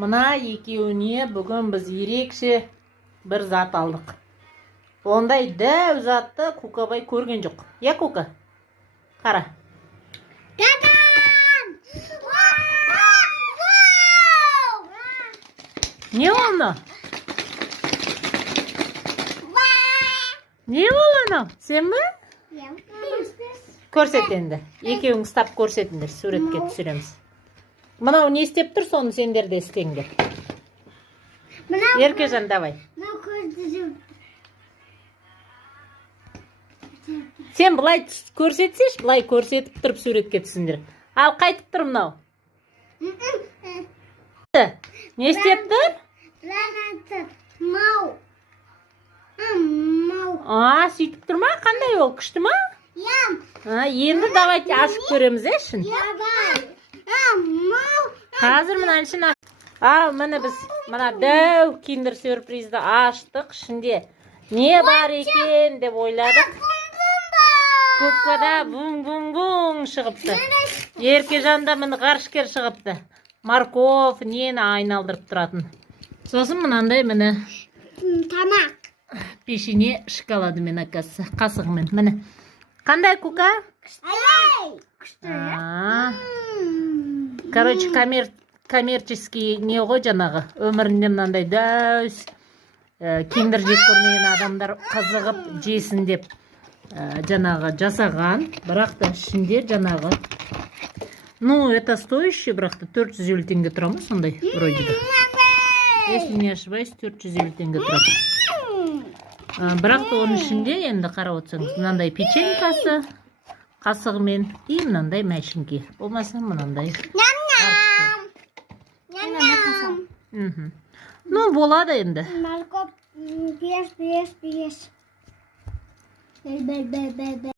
Мына екеуіне бүгін біз ерекше бір зат алдық. Ондай дәу затты Кукабай көрген жоқ. Я, Кука? Қара. Не оны? Не оны? Сен бі? Көрсет енді. Екеуің ұстап көрсетіңдер, суретке түсіреміз. Мынау не істеп тұр, соны сендер де істеңдер. Еркежан, давай. Сен бұлай көрсетсеш, бұлай көрсетіп тұрып суретке түсіңдер. Ал қайтып тұр мынау. Не істеп тұр? Сөйтіп тұр ма? Қандай ол? Күшті ма? Енді давайте ашып көреміз, шын. Қазір мына ішін ал, міне біз мына дәу киндер сюрпризді аштық. Ішінде не бар екен деп ойладық. Кукада бум-бум-бум шығыпты. Еркежанда міне ғарышкер шығыпты. Морков нені айналдырып тұратын. Сосын мынандай міне тамақ. Пешене шоколадымен акасы, қасығымен. Міне. Қандай, Кука? Короче, коммерческий не ғой жаңағы. Өмірінде мынандай дәус киндер жеп көрмеген адамдар қызығып жесін деп жаңағы жасаған. Бірақ та ішінде жаңағы. Ну, это стоящий, бірақ та 450 теңге тұра ма сондай вроде да. Если не ошибаюсь, 450 теңге тұрады. Бірақ та оның ішінде енді қарап отырсаңыз, мынандай печенькасы, қасығымен и мынандай мәшінке. Болмаса мынандай. Ну, болады енді.